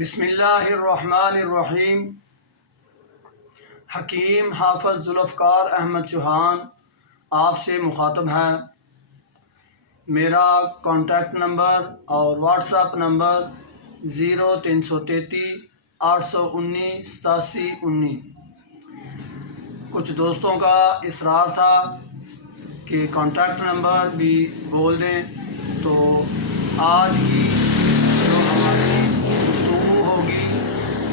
بسم اللہ الرحمن الرحیم۔ حکیم حافظ ذوالفقار احمد چوہان آپ سے مخاطب ہے۔ میرا کانٹیکٹ نمبر اور واٹس ایپ نمبر 0333 819 8719۔ کچھ دوستوں کا اصرار تھا کہ کانٹیکٹ نمبر بھی بول دیں، تو آج کی جو ہماری گفتگو ہوگی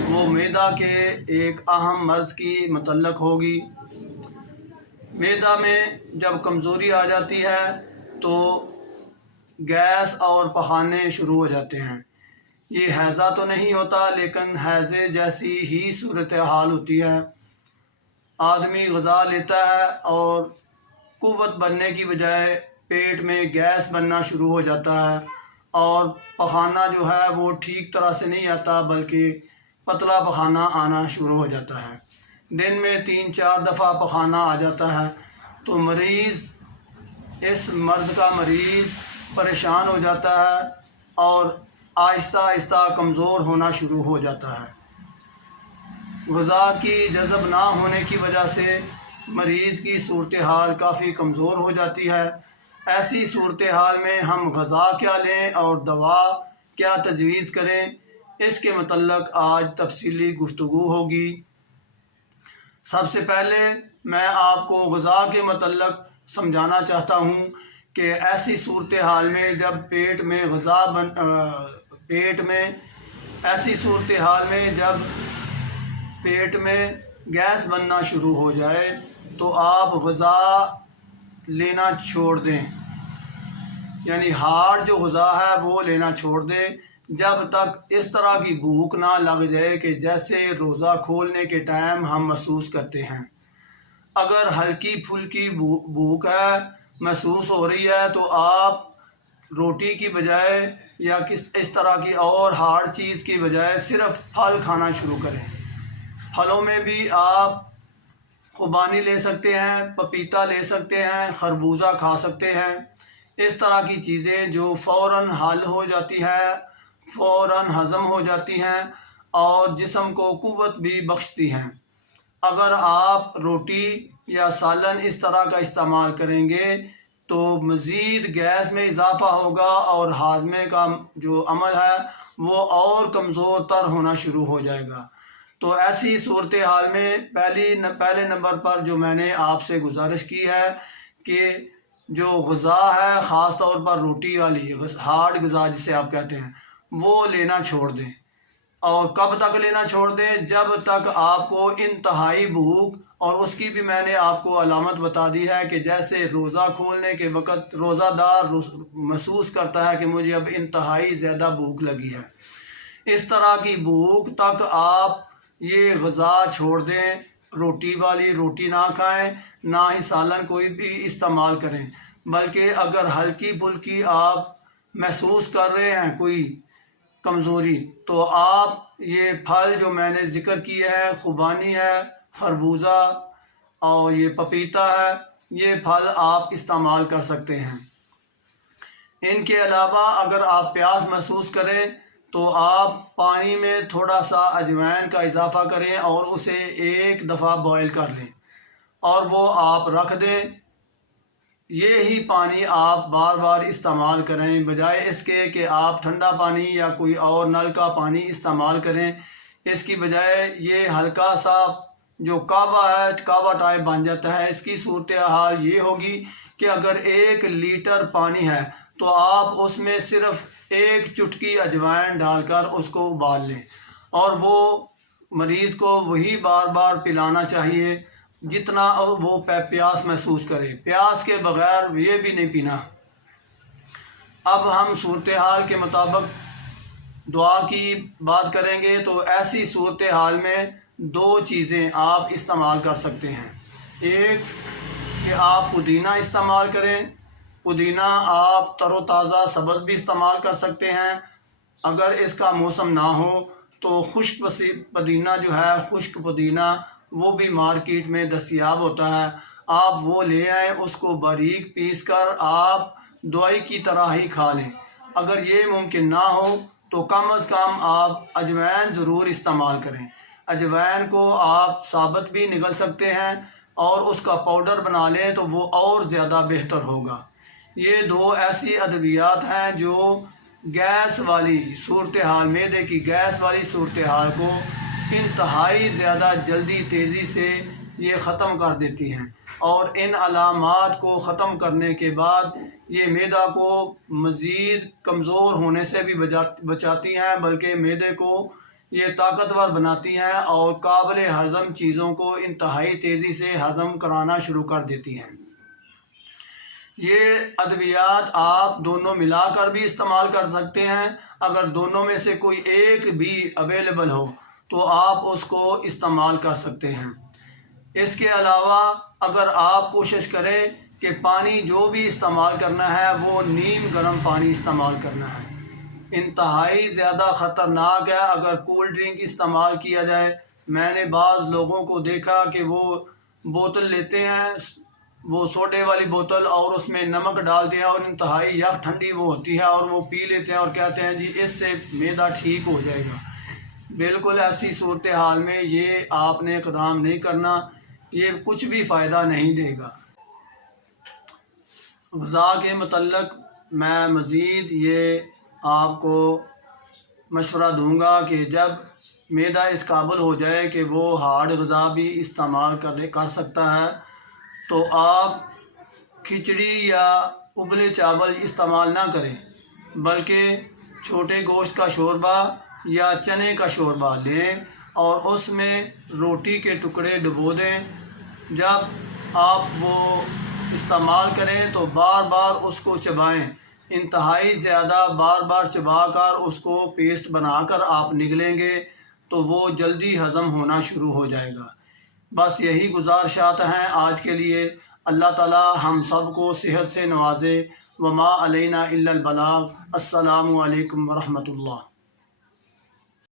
وہ معدہ کے ایک اہم مرض کی متعلق ہوگی۔ معدہ میں جب کمزوری آ جاتی ہے تو گیس اور پخانے شروع ہو جاتے ہیں۔ یہ ہیضہ تو نہیں ہوتا، لیکن ہیضے جیسی ہی صورتحال ہوتی ہے۔ آدمی غذا لیتا ہے اور قوت بننے کی بجائے پیٹ میں گیس بننا شروع ہو جاتا ہے، اور پخانہ جو ہے وہ ٹھیک طرح سے نہیں آتا، بلکہ پتلا پخانہ آنا شروع ہو جاتا ہے۔ دن میں 3-4 دفعہ پخانہ آ جاتا ہے، تو مریض، اس مرض کا مریض پریشان ہو جاتا ہے اور آہستہ آہستہ کمزور ہونا شروع ہو جاتا ہے۔ غذا کی جذب نہ ہونے کی وجہ سے مریض کی صورتحال کافی کمزور ہو جاتی ہے۔ ایسی صورتحال میں ہم غذا کیا لیں اور دوا کیا تجویز کریں، اس کے متعلق آج تفصیلی گفتگو ہوگی۔ سب سے پہلے میں آپ کو غذا کے متعلق سمجھانا چاہتا ہوں کہ ایسی صورتحال میں جب پیٹ میں گیس بننا شروع ہو جائے تو آپ غذا لینا چھوڑ دیں، یعنی ہارڈ جو غذا ہے وہ لینا چھوڑ دیں جب تک اس طرح کی بھوک نہ لگ جائے کہ جیسے روزہ کھولنے کے ٹائم ہم محسوس کرتے ہیں۔ اگر ہلکی پھلکی بھوک ہے، محسوس ہو رہی ہے، تو آپ روٹی کی بجائے یا اس طرح کی اور ہارڈ چیز کی بجائے صرف پھل کھانا شروع کریں۔ پھلوں میں بھی آپ خوبانی لے سکتے ہیں، پپیتا لے سکتے ہیں، خربوزہ کھا سکتے ہیں۔ اس طرح کی چیزیں جو فوراً حل ہو جاتی ہے، فوراً ہضم ہو جاتی ہیں اور جسم کو قوت بھی بخشتی ہیں۔ اگر آپ روٹی یا سالن اس طرح کا استعمال کریں گے تو مزید گیس میں اضافہ ہوگا اور ہاضمے کا جو عمل ہے وہ اور کمزور تر ہونا شروع ہو جائے گا۔ تو ایسی صورتحال میں پہلے نمبر پر جو میں نے آپ سے گزارش کی ہے کہ جو غذا ہے، خاص طور پر روٹی والی ہارڈ غذا جسے آپ کہتے ہیں، وہ لینا چھوڑ دیں۔ اور کب تک لینا چھوڑ دیں؟ جب تک آپ کو انتہائی بھوک، اور اس کی بھی میں نے آپ کو علامت بتا دی ہے کہ جیسے روزہ کھولنے کے وقت روزہ دار محسوس کرتا ہے کہ مجھے اب انتہائی زیادہ بھوک لگی ہے، اس طرح کی بھوک تک آپ یہ غذا چھوڑ دیں۔ روٹی والی روٹی نہ کھائیں، نہ ہی سالن کوئی بھی استعمال کریں، بلکہ اگر ہلکی پھلکی آپ محسوس کر رہے ہیں کوئی کمزوری، تو آپ یہ پھل جو میں نے ذکر کیے ہیں، خوبانی ہے، خربوزہ اور یہ پپیتا ہے، یہ پھل آپ استعمال کر سکتے ہیں۔ ان کے علاوہ اگر آپ پیاس محسوس کریں تو آپ پانی میں تھوڑا سا اجوائن کا اضافہ کریں اور اسے 1 دفعہ بوائل کر لیں اور وہ آپ رکھ دیں۔ یہی پانی آپ بار بار استعمال کریں، بجائے اس کے کہ آپ ٹھنڈا پانی یا کوئی اور نل کا پانی استعمال کریں۔ اس کی بجائے یہ ہلکا سا جو کعوہ ہے، کعوہ ٹائپ بن جاتا ہے۔ اس کی صورتحال یہ ہوگی کہ اگر 1 لیٹر پانی ہے تو آپ اس میں صرف 1 چٹکی اجوائن ڈال کر اس کو ابال لیں، اور وہ مریض کو وہی بار بار پلانا چاہیے جتنا وہ پیاس محسوس کرے۔ پیاس کے بغیر یہ بھی نہیں پینا۔ اب ہم صورتحال کے مطابق دعا کی بات کریں گے، تو ایسی صورتحال میں 2 چیزیں آپ استعمال کر سکتے ہیں۔ ایک کہ آپ پودینہ استعمال کریں۔ پودینہ آپ تر و تازہ سبز بھی استعمال کر سکتے ہیں۔ اگر اس کا موسم نہ ہو تو خشک پودینہ جو ہے، خشک پودینہ، وہ بھی مارکیٹ میں دستیاب ہوتا ہے، آپ وہ لے آئیں، اس کو باریک پیس کر آپ دوائی کی طرح ہی کھا لیں۔ اگر یہ ممکن نہ ہو تو کم از کم آپ اجوائن ضرور استعمال کریں۔ اجوائن کو آپ ثابت بھی نگل سکتے ہیں اور اس کا پاؤڈر بنا لیں تو وہ اور زیادہ بہتر ہوگا۔ یہ دو ایسی ادویات ہیں جو گیس والی صورتحال، معدے کی گیس والی صورتحال کو انتہائی زیادہ جلدی تیزی سے یہ ختم کر دیتی ہیں، اور ان علامات کو ختم کرنے کے بعد یہ معدہ کو مزید کمزور ہونے سے بھی بچاتی ہیں، بلکہ معدے کو یہ طاقتور بناتی ہیں اور قابل ہضم چیزوں کو انتہائی تیزی سے ہضم کرانا شروع کر دیتی ہیں۔ یہ ادویات آپ دونوں ملا کر بھی استعمال کر سکتے ہیں۔ اگر دونوں میں سے کوئی ایک بھی اویلیبل ہو تو آپ اس کو استعمال کر سکتے ہیں۔ اس کے علاوہ اگر آپ کوشش کریں کہ پانی جو بھی استعمال کرنا ہے وہ نیم گرم پانی استعمال کرنا ہے۔ انتہائی زیادہ خطرناک ہے اگر کولڈ ڈرنک استعمال کیا جائے۔ میں نے بعض لوگوں کو دیکھا کہ وہ بوتل لیتے ہیں، وہ سوڈے والی بوتل، اور اس میں نمک ڈالتے ہیں اور انتہائی یک ٹھنڈی وہ ہوتی ہے اور وہ پی لیتے ہیں اور کہتے ہیں جی اس سے معدہ ٹھیک ہو جائے گا۔ بالکل ایسی صورتحال میں یہ آپ نے اقدام نہیں کرنا، یہ کچھ بھی فائدہ نہیں دے گا۔ غذا کے متعلق میں مزید یہ آپ کو مشورہ دوں گا کہ جب معدہ اس قابل ہو جائے کہ وہ ہارڈ غذا بھی استعمال کر سکتا ہے تو آپ کھچڑی یا ابلے چاول استعمال نہ کریں، بلکہ چھوٹے گوشت کا شوربہ یا چنے کا شوربہ لیں اور اس میں روٹی کے ٹکڑے ڈبو دیں۔ جب آپ وہ استعمال کریں تو بار بار اس کو چبائیں، انتہائی زیادہ بار بار چبا کر اس کو پیسٹ بنا کر آپ نگلیں گے تو وہ جلدی ہضم ہونا شروع ہو جائے گا۔ بس یہی گزارشات ہیں آج کے لیے۔ اللہ تعالی ہم سب کو صحت سے نوازے۔ وما علینا الا البلاغ۔ السلام علیکم ورحمۃ اللہ۔